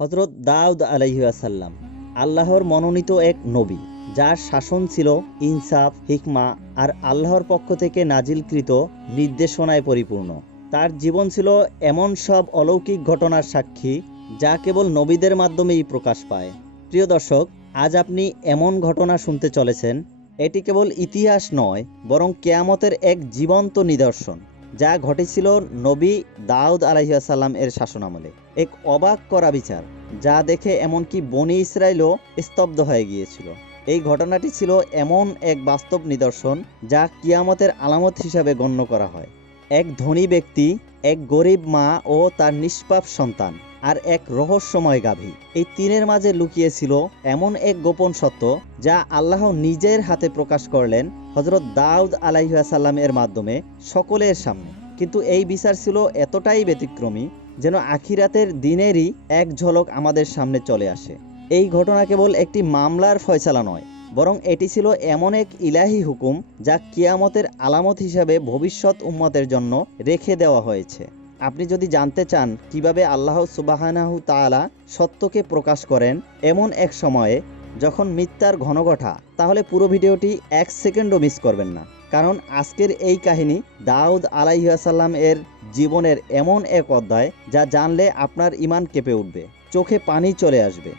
হজরত দাউদ আলাইসাল্লাম আল্লাহর মনোনীত এক নবী, যার শাসন ছিল ইনসাফ, হিকমা আর আল্লাহর পক্ষ থেকে নাজিলকৃত নির্দেশনায় পরিপূর্ণ। তার জীবন ছিল এমন সব অলৌকিক ঘটনার সাক্ষী যা কেবল নবীদের মাধ্যমেই প্রকাশ পায়। প্রিয় দর্শক, আজ আপনি এমন ঘটনা শুনতে চলেছেন, এটি কেবল ইতিহাস নয়, বরং কেয়ামতের এক জীবন্ত নিদর্শন। যা ঘটেছিল নবী দাউদ আলাইসাল্লাম এর শাসন আমলে এক অবাক করা বিচার, যা দেখে এমনকি বনি ইসরায়েলও স্তব্ধ হয়ে গিয়েছিল। এই ঘটনাটি ছিল এমন এক বাস্তব নিদর্শন, যা কিয়ামতের আলামত হিসাবে গণ্য করা হয়। এক ধনী ব্যক্তি, এক গরিব মা ও তার নিষ্পাপ সন্তান। আর এক রহস্যময় গাভী। এই তিনের মাঝে লুকিয়েছিল এমন এক গোপন সত্য যা আল্লাহ নিজের হাতে প্রকাশ করলেন হজরত দাউদ আলাইসাল্লাম এর মাধ্যমে সকলের সামনে। কিন্তু এই বিচার ছিল এতটাই ব্যতিক্রমী যেন আখিরাতের দিনেরই এক ঝলক আমাদের সামনে চলে আসে। এই ঘটনা কেবল একটি মামলার ফয়সালা নয়, বরং এটি ছিল এমন এক ইলাহি হুকুম যা কিয়ামতের আলামত হিসাবে ভবিষ্যৎ উম্মতের জন্য রেখে দেওয়া হয়েছে। আপনি যদি জানতে চান কীভাবে আল্লাহ সুবাহানাহু তাআলা সত্যকে প্রকাশ করেন এমন এক সময়ে যখন মিথ্যার ঘনঘটা, তাহলে পুরো ভিডিওটি এক সেকেন্ডও মিস করবেন না। কারণ আজকের এই কাহিনী দাউদ আলাইসাল্লাম এর জীবনের এমন এক অধ্যায় যা জানলে আপনার ইমান কেঁপে উঠবে, চোখে পানি চলে আসবে।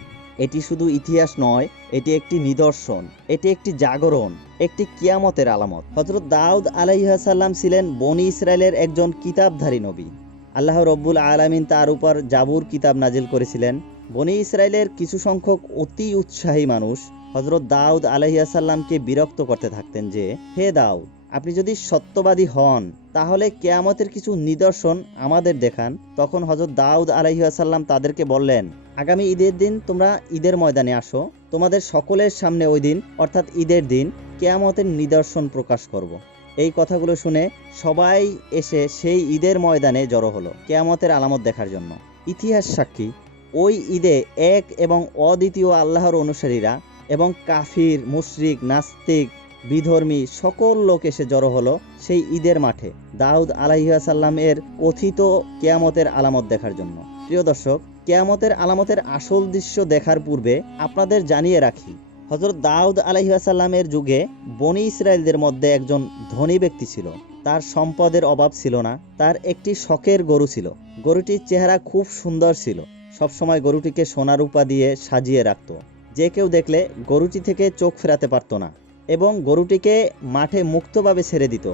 এটি শুধু ইতিহাস নয়, এটি একটি নিদর্শন, এটি একটি জাগরণ, একটি কিয়ামতের আলামত। হজরত দাউদ আলাইসাল্লাম ছিলেন বনি ইসরায়েলের একজন কিতাবধারী নবী। আল্লাহ রব্বুল আলামিন তার উপর জাবুর কিতাব নাজিল করেছিলেন। বনি ইসরায়েলের কিছু সংখ্যক অতি উৎসাহী মানুষ হজরত দাউদ আলহিয়াসাল্লামকে বিরক্ত করতে থাকতেন যে, হে দাউদ, আপনি যদি সত্যবাদী হন, তাহলে কেয়ামতের কিছু নিদর্শন আমাদের দেখান। তখন হজরত দাউদ আলহিহাসাল্লাম তাদেরকে বললেন, আগামী ঈদের দিন তোমরা ঈদের ময়দানে আসো। তোমাদের সকলের সামনে ওই দিন, অর্থাৎ ঈদের দিন, কেয়ামতের নিদর্শন প্রকাশ করব। এই কথাগুলো শুনে সবাই এসে সেই ঈদের ময়দানে জড়ো হলো কেয়ামতের আলামত দেখার জন্য। ইতিহাস সাক্ষী, ওই ঈদে এক এবং অদ্বিতীয় আল্লাহর অনুসারীরা এবং কাফির, মুশরিক, নাস্তিক, বিধর্মী সকল লোক এসে জড়ো হলো সেই ঈদের মাঠে দাউদ আলাইসাল্লাম এর কথিত কেয়ামতের আলামত দেখার জন্য। প্রিয় দর্শক, কেয়ামতের আলামতের আসল দৃশ্য দেখার পূর্বে আপনাদের জানিয়ে রাখি হজরত দাউদ আলাইসাল্লামের যুগে বনি ইসরায়েলদের মধ্যে একজন ধনী ব্যক্তি ছিল। তার সম্পদের অভাব ছিল না, তার একটি শখের গরু ছিল। গরুটির চেহারা খুব সুন্দর ছিল। সবসময় গরুটিকে সোনা রূপা দিয়ে সাজিয়ে রাখত। যে কেউ দেখলে গরুটি থেকে চোখ ফেরাতে পারতো না এবং গরুটিকে মাঠে মুক্তভাবে ছেড়ে দিত।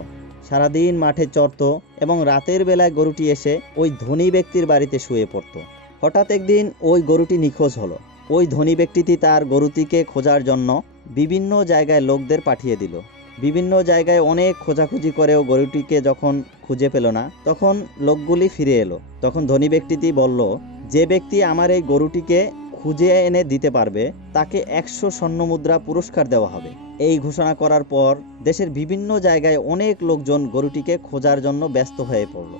সারাদিন মাঠে চড়ত এবং রাতের বেলায় গরুটি এসে ওই ধনী ব্যক্তির বাড়িতে শুয়ে পড়ত। হঠাৎ একদিন ওই গরুটি নিখোঁজ হলো। ওই ধনী ব্যক্তিটি তার গরুটিকে খোঁজার জন্য বিভিন্ন জায়গায় লোকদের পাঠিয়ে দিল। বিভিন্ন জায়গায় অনেক খোঁজাখুঁজি করেও গরুটিকে যখন খুঁজে পেল না, তখন লোকগুলি ফিরে এলো। তখন ধনী ব্যক্তিটি বলল, যে ব্যক্তি আমার এই গরুটিকে খুঁজে এনে দিতে পারবে, তাকে একশো স্বর্ণ মুদ্রা পুরস্কার দেওয়া হবে। এই ঘোষণা করার পর দেশের বিভিন্ন জায়গায় অনেক লোকজন গরুটিকে খোঁজার জন্য ব্যস্ত হয়ে পড়ল।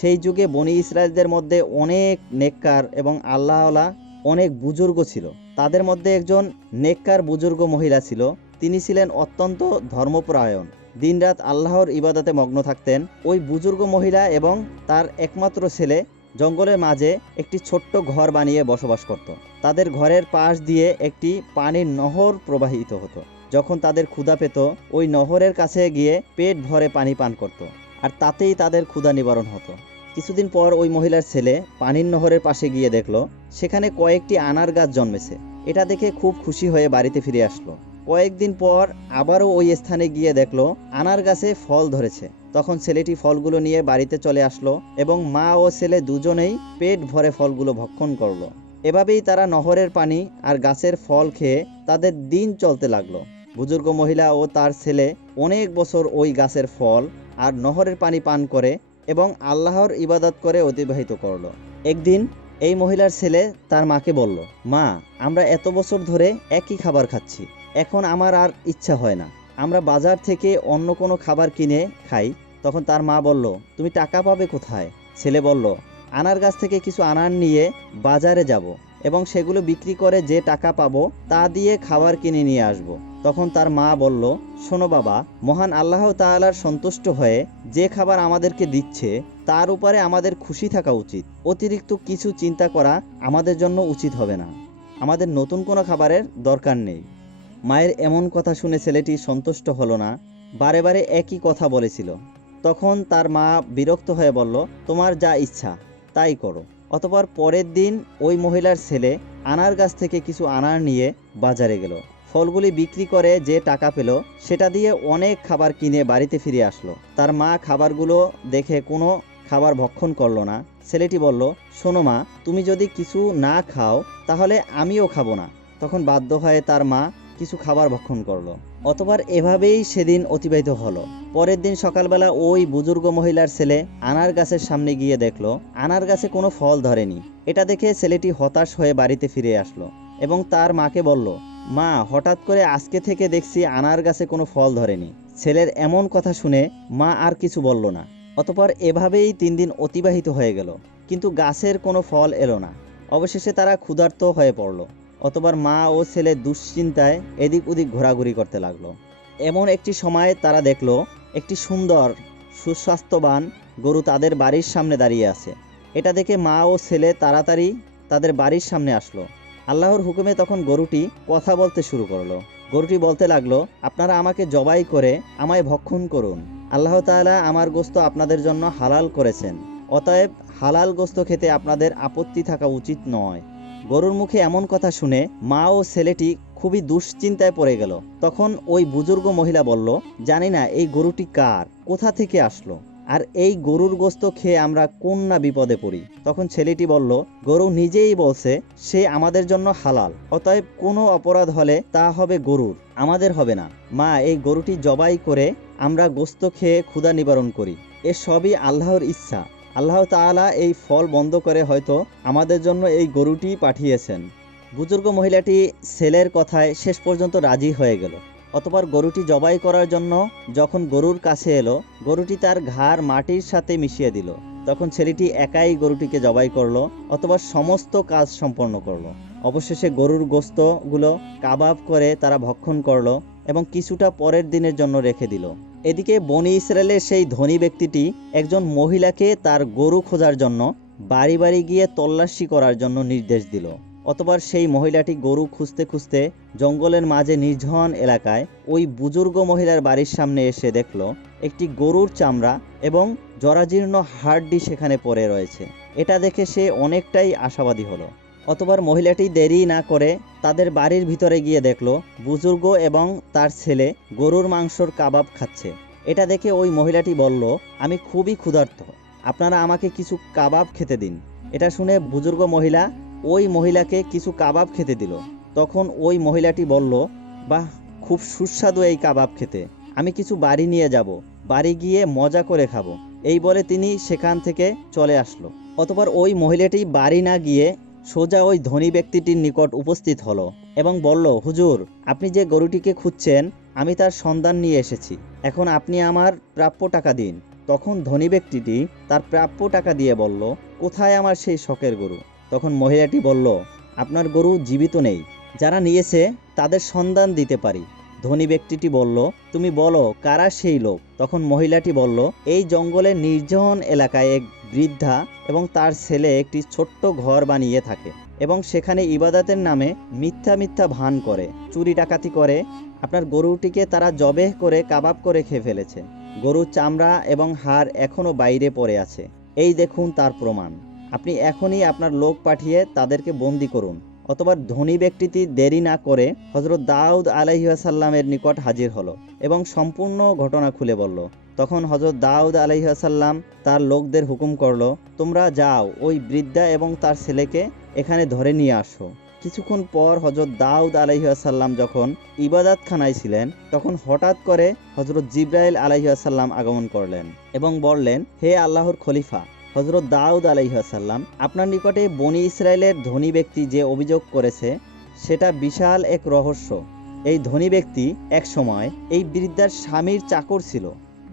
সেই যুগে বনি ইসরায়েলদের মধ্যে অনেক নেককার এবং আল্লাহওয়ালা অনেক বুজুর্গ ছিল। তাদের মধ্যে একজন নেককার বুজুর্গ মহিলা ছিল। তিনি ছিলেন অত্যন্ত ধর্মপরায়ণ। দিনরাত আল্লাহর ইবাদাতে মগ্ন থাকতেন। ওই বুজুর্গ মহিলা এবং তার একমাত্র ছেলে জঙ্গলের মাঝে একটি ছোট্ট ঘর বানিয়ে বসবাস করত। তাদের ঘরের পাশ দিয়ে একটি পানির নহর প্রবাহিত হতো। যখন তাদের ক্ষুধা পেত, ওই নহরের কাছে গিয়ে পেট ভরে পানি পান করত। আর তাতেই তাদের ক্ষুধা নিবারণ হতো। কিছুদিন পর ওই মহিলার ছেলে পানির নহরের পাশে গিয়ে দেখল, সেখানে কয়েকটি আনার গাছ জন্মেছে। এটা দেখে খুব খুশি হয়ে বাড়িতে ফিরে আসলো। কয়েকদিন পর আবারও ওই স্থানে গিয়ে দেখল, আনার গাছে ফল ধরেছে। তখন ছেলেটি ফলগুলো নিয়ে বাড়িতে চলে আসলো এবং মা ও ছেলে দুজনেই পেট ভরে ফলগুলো ভক্ষণ করল। এভাবেই তারা নহরের পানি আর গাছের ফল খেয়ে তাদের দিন চলতে লাগল। বুজুর্গ মহিলা ও তার ছেলে অনেক বছর ওই গাছের ফল আর নহরের পানি পান করে এবং আল্লাহর ইবাদত করে অতিবাহিত করল। একদিন এই মহিলার ছেলে তার মাকে বলল, মা, আমরা এত বছর ধরে একই খাবার খাচ্ছি। এখন আমার আর ইচ্ছা হয় না। আমরা বাজার থেকে অন্য কোনো খাবার কিনে খাই। তখন তার মা বলল, তুমি টাকা পাবে কোথায়? ছেলে বলল, আনার গাছ থেকে কিছু আনার নিয়ে বাজারে যাব এবং সেগুলো বিক্রি করে যে টাকা পাবো তা দিয়ে খাবার কিনে নিয়ে আসব। তখন তার মা বলল, শোনো বাবা, মহান আল্লাহ তাআলার সন্তুষ্ট হয়ে যে খাবার আমাদেরকে দিচ্ছে, তার উপরে আমাদের খুশি থাকা উচিত। অতিরিক্ত কিছু চিন্তা করা আমাদের জন্য উচিত হবে না। আমাদের নতুন কোনো খাবারের দরকার নেই। মায়ের এমন কথা শুনে ছেলেটি সন্তুষ্ট হলো না, বারে বারে একই কথা বলেছিল। তখন তার মা বিরক্ত হয়ে বলল, তোমার যা ইচ্ছা, তাই করো। অতপর পরের দিন ওই মহিলার ছেলে আনার গাছ থেকে কিছু আনার নিয়ে বাজারে গেল। ফলগুলি বিক্রি করে যে টাকা পেল, সেটা দিয়ে অনেক খাবার কিনে বাড়িতে ফিরে আসলো। তার মা খাবারগুলো দেখে কোনো খাবার ভক্ষণ করল না। ছেলেটি বলল, শোনো মা, তুমি যদি কিছু না খাও, তাহলে আমিও খাব না। তখন বাধ্য হয়ে তার মা কিছু খাবার ভক্ষণ করল। অতবার এভাবেই সেদিন অতিবাহিত হলো। পরের দিন সকালবেলা ওই বুজুর্গ মহিলার ছেলে আনার গাছের সামনে গিয়ে দেখল, আনার গাছে কোনো ফল ধরেনি। এটা দেখে ছেলেটি হতাশ হয়ে বাড়িতে ফিরে আসলো এবং তার মাকে বলল মা, হঠাৎ করে আজকে থেকে দেখছি আনার গাছে কোনো ফল ধরেনি। ছেলের এমন কথা শুনে মা আর কিছু বলল না। অতপর এভাবেই তিন দিন অতিবাহিত হয়ে গেল। কিন্তু গাছের কোনো ফল এলো না। অবশেষে তারা ক্ষুধার্ত হয়ে পড়ল। অতবার মা ও ছেলে দুশ্চিন্তায় এদিক ওদিক ঘোরাঘুরি করতে লাগল। এমন একটি সময় তারা দেখল, একটি সুন্দর, সুস্বাস্থ্যবান গরু তাদের বাড়ির সামনে দাঁড়িয়ে আছে। এটা দেখে মা ও ছেলে তাড়াতাড়ি তাদের বাড়ির সামনে আসলো। আল্লাহর হুকুমে তখন গরুটি কথা বলতে শুরু করল। গরুটি বলতে লাগল, আপনারা আমাকে জবাই করে আমায় ভক্ষণ করুন। আল্লাহ তাআলা আমার গোস্ত আপনাদের জন্য হালাল করেছেন। অতএব হালাল গোস্ত খেতে আপনাদের আপত্তি থাকা উচিত নয়। গরুর মুখে এমন কথা শুনে মা ও ছেলেটি খুবই দুশ্চিন্তায় পড়ে গেল। তখন ওই বুজুর্গ মহিলা বলল, জানি না, এই গরুটি কার? কোথা থেকে আসলো? আর এই গরুর গোস্ত খেয়ে আমরা কোন না বিপদে পড়ি। তখন ছেলেটি বলল, গরু নিজেই বলছে, সে আমাদের জন্য হালাল, অতএব কোনো অপরাধ হলে তা হবে গরুর, আমাদের হবে না। মা, এই গরুটি জবাই করে আমরা গোস্ত খেয়ে ক্ষুধা নিবারণ করি। এ সবই আল্লাহর ইচ্ছা। আল্লাহ তাআলা এই ফল বন্ধ করে হয়তো আমাদের জন্য এই গরুটি পাঠিয়েছেন। বুজুর্গ মহিলাটি ছেলের কথায় শেষ পর্যন্ত রাজি হয়ে গেল। অতপর গরুটি জবাই করার জন্য যখন গরুর কাছে এলো, গরুটি তার ঘাড় মাটির সাথে মিশিয়ে দিল। তখন ছেলেটি একাই গরুটিকে জবাই করল অথবা সমস্ত কাজ সম্পন্ন করল। অবশেষে গরুর গোস্তগুলো কাবাব করে তারা ভক্ষণ করল এবং কিছুটা পরের দিনের জন্য রেখে দিল। এদিকে বনি ইসরায়েলের সেই ধনী ব্যক্তিটি একজন মহিলাকে তার গরু খোঁজার জন্য বাড়ি বাড়ি গিয়ে তল্লাশি করার জন্য নির্দেশ দিল। অতবার সেই মহিলাটি গরু খুঁজতে খুঁজতে জঙ্গলের মাঝে নির্জন এলাকায় ওই বুজুর্গ মহিলার বাড়ির সামনে এসে দেখল একটি গরুর চামড়া এবং জরাজীর্ণ হাড্ডি সেখানে পড়ে রয়েছে। এটা দেখে সে অনেকটাই আশাবাদী হলো। অতবার মহিলাটি দেরি না করে তাদের বাড়ির ভিতরে গিয়ে দেখল বুজুর্গ এবং তার ছেলে গরুর মাংসর কাবাব খাচ্ছে। এটা দেখে ওই মহিলাটি বলল, আমি খুবই ক্ষুধার্ত। আপনারা আমাকে কিছু কাবাব খেতে দিন। এটা শুনে বুজুর্গ মহিলা ওই মহিলাকে কিছু কাবাব খেতে দিল। তখন ওই মহিলাটি বলল, বাহ, খুব সুস্বাদু এই কাবাব খেতে। আমি কিছু বাড়ি নিয়ে যাব। বাড়ি গিয়ে মজা করে খাব। এই বলে তিনি সেখান থেকে চলে আসলো। অতপর ওই মহিলাটি বাড়ি না গিয়ে সোজা ওই ধনী ব্যক্তিটির নিকট উপস্থিত হলো এবং বলল, হুজুর, আপনি যে গরুটিকে খুঁজছেন, আমি তার সন্ধান নিয়ে এসেছি। এখন আপনি আমার প্রাপ্য টাকা দিন। তখন ধনী ব্যক্তিটি তার প্রাপ্য টাকা দিয়ে বলল, কোথায় আমার সেই শখের গরু? তখন মহিলাটি বলল, আপনার গরু জীবিত নেই। যারা নিয়েছে তাদের সন্ধান দিতে পারি। ধনী ব্যক্তিটি বলল, তুমি বলো, কারা সেই লোক? তখন মহিলাটি বলল, এই জঙ্গলের নির্জন এলাকায় এক বৃদ্ধা এবং তার ছেলে একটি ছোট্ট ঘর বানিয়ে থাকে এবং সেখানে ইবাদাতের নামে মিথ্যা মিথ্যা ভান করে, চুরি ডাকাতি করে। আপনার গরুটিকে তারা জবেহ করে, কাবাব করে খেয়ে ফেলেছে। গরুর চামড়া এবং হাড় এখনও বাইরে পড়ে আছে। এই দেখুন তার প্রমাণ। আপনি এখনই আপনার লোক পাঠিয়ে তাদেরকে বন্দি করুন। অথবা ধনী ব্যক্তিটি দেরি না করে হজরত দাউদ আলাইহাসাল্লামের নিকট হাজির হলো এবং সম্পূর্ণ ঘটনা খুলে বলল। তখন হজরত দাউদ আলাইহাসাল্লাম তার লোকদের হুকুম করল, তোমরা যাও, ওই বৃদ্ধা এবং তার ছেলেকে এখানে ধরে নিয়ে আসো। কিছুক্ষণ পর হজরত দাউদ আলাইহাসাল্লাম যখন ইবাদাতখানায় ছিলেন, তখন হঠাৎ করে হজরত জিব্রাইল আলাইহাসাল্লাম আগমন করলেন এবং বললেন, হে আল্লাহর খলিফা হজরত দাউদ আলাইহাসাল্লাম আপনার নিকটে বনি ইসরায়েলের ধনী ব্যক্তি যে অভিযোগ করেছে, সেটা বিশাল এক রহস্য। এই ধনী ব্যক্তি এক সময় এই বৃদ্ধার স্বামীর চাকর ছিল।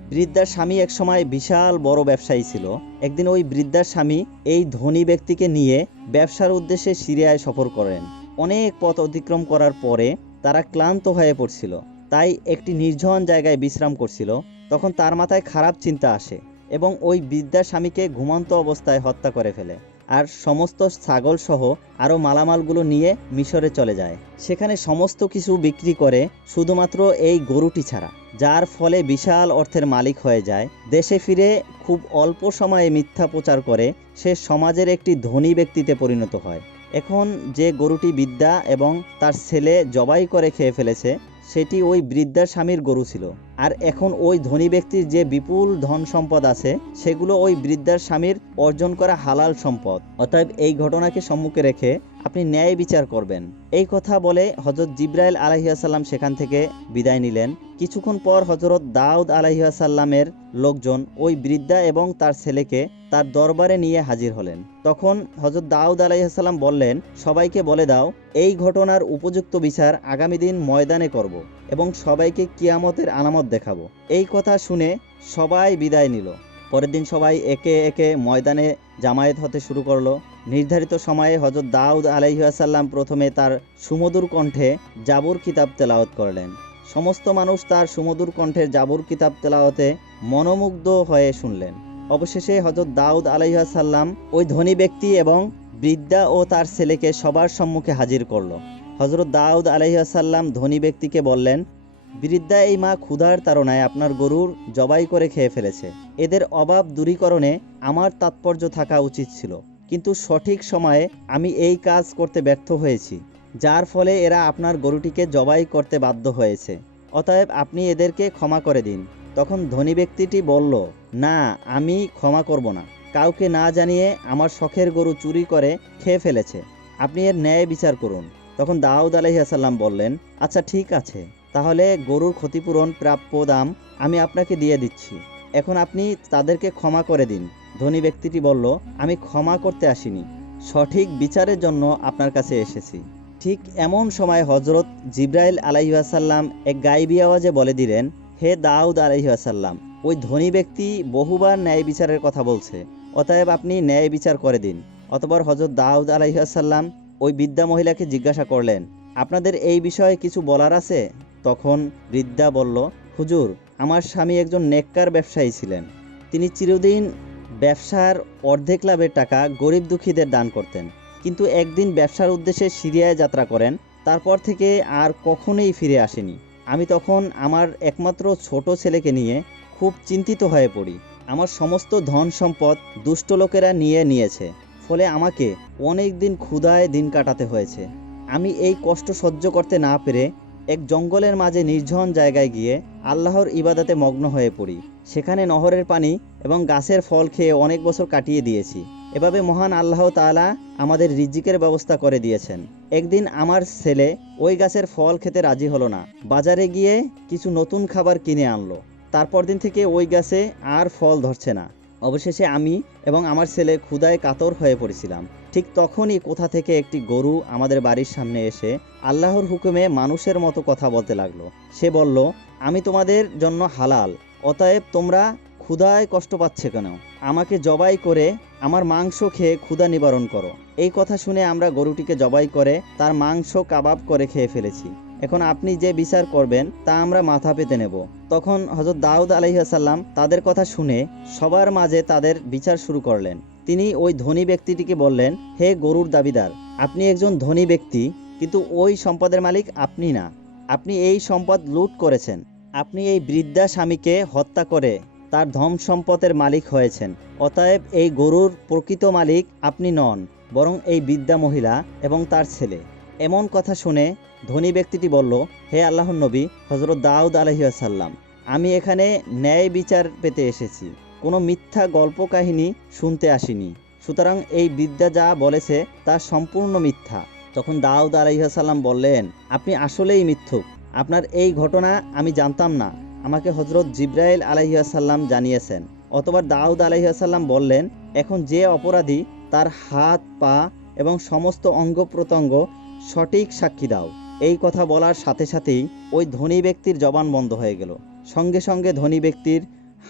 বৃদ্ধার স্বামী এক সময় বিশাল বড় ব্যবসায়ী ছিল। একদিন ওই বৃদ্ধার স্বামী এই ধনী ব্যক্তিকে নিয়ে ব্যবসার উদ্দেশ্যে সিরিয়ায় সফর করেন। অনেক পথ অতিক্রম করার পরে তারা ক্লান্ত হয়ে পড়ছিল। তাই একটি নির্জন জায়গায় বিশ্রাম করছিল। তখন তার মাথায় খারাপ চিন্তা আসে। এবং ওই বৃদ্ধার স্বামীকে ঘুমন্ত অবস্থায় হত্যা করে ফেলে। আর সমস্ত ছাগল সহ আরও মালামালগুলো নিয়ে মিশরে চলে যায়। সেখানে সমস্ত কিছু বিক্রি করে শুধুমাত্র এই গরুটি ছাড়া, যার ফলে বিশাল অর্থের মালিক হয়ে যায়। দেশে ফিরে খুব অল্প সময়ে মিথ্যা প্রচার করে সে সমাজের একটি ধনী ব্যক্তিতে পরিণত হয়। এখন যে গরুটি বিদ্যা এবং তার ছেলে জবাই করে খেয়ে ফেলেছে সেটি ওই বৃদ্ধার স্বামীর গরু ছিল। আর এখন ওই ধনী ব্যক্তির যে বিপুল ধন সম্পদ আছে, সেগুলো ওই বৃদ্ধার স্বামীর অর্জন করা হালাল সম্পদ। অতএব এই ঘটনাকে সম্মুখে রেখে আপনি ন্যায় বিচার করবেন। এই কথা বলে হজরত জিব্রাইল আলহিয়াসাল্লাম সেখান থেকে বিদায় নিলেন। কিছুক্ষণ পর হজরত দাউদ আলহিহাসাল্লামের লোকজন ওই বৃদ্ধা এবং তার ছেলেকে তার দরবারে নিয়ে হাজির হলেন। তখন হজরত দাউদ আলাইসাল্লাম বললেন, সবাইকে বলে দাও, এই ঘটনার উপযুক্ত বিচার আগামী দিন ময়দানে করব এবং সবাইকে কিয়ামতের আলামত দেখাবো। এই কথা শুনে সবাই বিদায় নিল। পরের দিন সবাই একে একে ময়দানে জামায়াত হতে শুরু করল। নির্ধারিত সময়ে হজরত দাউদ আলাইহাসাল্লাম প্রথমে তার সুমধুর কণ্ঠে জাবুর কিতাব তেলাওয়াত করলেন। সমস্ত মানুষ তার সুমধুর কণ্ঠের জাবুর কিতাব তেলাওয়াতে মনোমুগ্ধ হয়ে শুনলেন। অবশেষে হজরত দাউদ আলাইহাসাল্লাম ওই ধনী ব্যক্তি এবং বৃদ্ধা ও তার ছেলেকে সবার সম্মুখে হাজির করল। হজরত দাউদ আলাইহাসাল্লাম ধনী ব্যক্তিকে বললেন বৃদ্ধা এই মা ক্ষুধার তাড়নায় আপনার গরুর জবাই করে খেয়ে ফেলেছে। এদের অভাব দূরীকরণে আমার তাৎপর্য থাকা উচিত ছিল। কিন্তু সঠিক সময়ে আমি এই কাজ করতে ব্যর্থ হয়েছি, যার ফলে এরা আপনার গরুটিকে জবাই করতে বাধ্য হয়েছে। অতএব আপনি এদেরকে ক্ষমা করে দিন। তখন ধনী ব্যক্তিটি বলল, না, আমি ক্ষমা করব না। কাউকে না জানিয়ে আমার শখের গরু চুরি করে খেয়ে ফেলেছে। আপনি এর ন্যায় বিচার করুন। তখন দাউদ আলহিহাসাল্লাম বললেন আচ্ছা ঠিক আছে। তাহলে গরুর ক্ষতিপূরণ প্রাপ্য দাম আমি আপনাকে দিয়ে দিচ্ছি। এখন আপনি তাদেরকে ক্ষমা করে দিন। ধনী ব্যক্তিটি বলল, আমি ক্ষমা করতে আসিনি। সঠিক বিচারের জন্য আপনার কাছে এসেছি। ঠিক এমন সময় হজরত জিব্রাইল আলাইহাসাল্লাম এক গাইবি আওয়াজে বলে দিলেন, হে দাউদ আলাইহাসাল্লাম ওই ধনী ব্যক্তি বহুবার ন্যায় বিচারের কথা বলছে। অতএব আপনি ন্যায় বিচার করে দিন। অতপর হজরত দাউদ আলাইহাসাল্লাম ওই বিদ্যা মহিলাকে জিজ্ঞাসা করলেন, আপনাদের এই বিষয়ে কিছু বলার আছে? তখন বৃদ্ধা বলল, হুজুর, আমার স্বামী একজন নেককার ব্যবসায়ী ছিলেন। তিনি চিরদিন ব্যবসার অর্ধেক লাভের টাকা গরিব দুঃখীদের দান করতেন। কিন্তু একদিন ব্যবসার উদ্দেশ্যে সিরিয়ায় যাত্রা করেন। তারপর থেকে আর কখনোই ফিরে আসেনি। আমি তখন আমার একমাত্র ছোট ছেলেকে নিয়ে খুব চিন্তিত হয়ে পড়ি। আমার সমস্ত ধন সম্পদ দুষ্ট লোকেরা নিয়ে নিয়েছে। ফলে আমাকে অনেক দিন ক্ষুধায় দিন কাটাতে হয়েছে। আমি এই কষ্ট সহ্য করতে না পেরে এক জঙ্গলের মাঝে নির্জন জায়গায় গিয়ে আল্লাহর ইবাদাতে মগ্ন হয়ে পড়ি। সেখানে নহরের পানি এবং গাছের ফল খেয়ে অনেক বছর কাটিয়ে দিয়েছি। এভাবে মহান আল্লাহ তাআলা আমাদের রিজিকের ব্যবস্থা করে দিয়েছেন। একদিন আমার ছেলে ওই গাছের ফল খেতে রাজি হলো না। বাজারে গিয়ে কিছু নতুন খাবার কিনে আনলো। তারপর দিন থেকে ওই গাছে আর ফল ধরছে না। অবশেষে আমি এবং আমার ছেলে ক্ষুদায় কাতর হয়ে পড়েছিলাম। ঠিক তখনই কোথা থেকে একটি গরু আমাদের বাড়ির সামনে এসে আল্লাহর হুকুমে মানুষের মতো কথা বলতে লাগল। সে বলল, আমি তোমাদের জন্য হালাল, অতএব তোমরা ক্ষুধায় কষ্ট পাচ্ছে কেন? আমাকে জবাই করে আমার মাংস খেয়ে ক্ষুধা নিবারণ করো। এই কথা শুনে আমরা গরুটিকে জবাই করে তার মাংস কাবাব করে খেয়ে ফেলেছি। এখন আপনি যে বিচার করবেন, তা আমরা মাথা পেতে নেব। তখন হজরত দাউদ আলহিহাসাল্লাম তাদের কথা শুনে সবার মাঝে তাদের বিচার শুরু করলেন। তিনি ওই ধনী ব্যক্তিটিকে বললেন, হে গরুর দাবিদার, আপনি একজন ধনী ব্যক্তি, কিন্তু ওই সম্পদের মালিক আপনি না। আপনি এই সম্পদ লুট করেছেন। আপনি এই বৃদ্ধা স্বামীকে হত্যা করে তার ধন সম্পদের মালিক হয়েছেন। অতএব এই গরুর প্রকৃত মালিক আপনি নন, বরং এই বৃদ্ধা মহিলা এবং তার ছেলে। এমন কথা শুনে ধনী ব্যক্তিটি বলল, হে আল্লাহর নবী হজরত দাউদ আলহিয়াসাল্লাম আমি এখানে ন্যায় বিচার পেতে এসেছি। কোনো মিথ্যা গল্প কাহিনী শুনতে আসিনি। সুতরাং এই বিদ্যা যা বলেছে, তা সম্পূর্ণ মিথ্যা। তখন দাউদ আলাইসাল্লাম বললেন, আপনি আসলেই মিথ্যুক। আপনার এই ঘটনা আমি জানতাম না। আমাকে হজরত জিব্রাইল আলাইসাল্লাম জানিয়েছেন। অতবার দাউদ আলাইসাল্লাম বললেন, এখন যে অপরাধী তার হাত, পা এবং সমস্ত অঙ্গ প্রত্যঙ্গ সঠিক সাক্ষী দাও। এই কথা বলার সাথে সাথেই ওই ধনী ব্যক্তির জবান বন্ধ হয়ে গেল। সঙ্গে সঙ্গে ধনী ব্যক্তির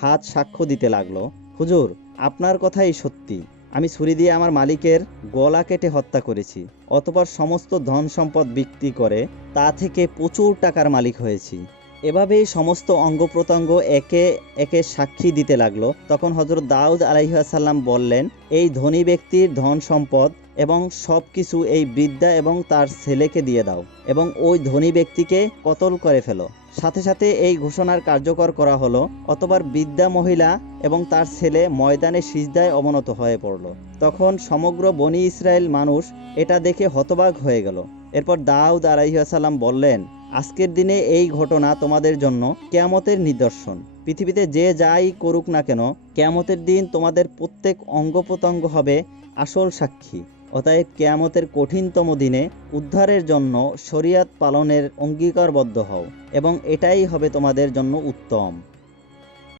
হাত সাক্ষ্য দিতে লাগল, হুজুর, আপনার কথাই সত্যি। আমি ছুরি দিয়ে আমার মালিকের গলা কেটে হত্যা করেছি, অতপর সমস্ত ধন সম্পদ বিক্রি করে তা থেকে প্রচুর টাকার মালিক হয়েছি। এভাবেই সমস্ত অঙ্গ প্রত্যঙ্গ একে একে সাক্ষী দিতে লাগল। তখন হজরত দাউদ আলাইহাসাল্লাম বললেন, এই ধনী ব্যক্তির ধন সম্পদ এবং সব কিছু এই বৃদ্ধা এবং তার ছেলেকে দিয়ে দাও এবং ওই ধনী ব্যক্তিকে কতল করে ফেলো। সাথে সাথে এই ঘোষণার কার্যকর করা হলো, অতবার বৃদ্ধা মহিলা এবং তার ছেলে ময়দানে সিজদায় অবনত হয়ে পড়ল। তখন সমগ্র বনি ইসরায়েল মানুষ এটা দেখে হতবাক হয়ে গেল। এরপর দাউদ আলাইহাসাল্লাম বললেন, আজকের দিনে এই ঘটনা তোমাদের জন্য কেয়ামতের নিদর্শন। পৃথিবীতে যে যাই করুক না কেন, কেয়ামতের দিন তোমাদের প্রত্যেক অঙ্গ প্রত্যঙ্গ হবে আসল সাক্ষী। অতএব কেয়ামতের কঠিনতম দিনে উদ্ধারের জন্য শরিয়াত পালনের অঙ্গীকারবদ্ধ হও, এবং এটাই হবে তোমাদের জন্য উত্তম।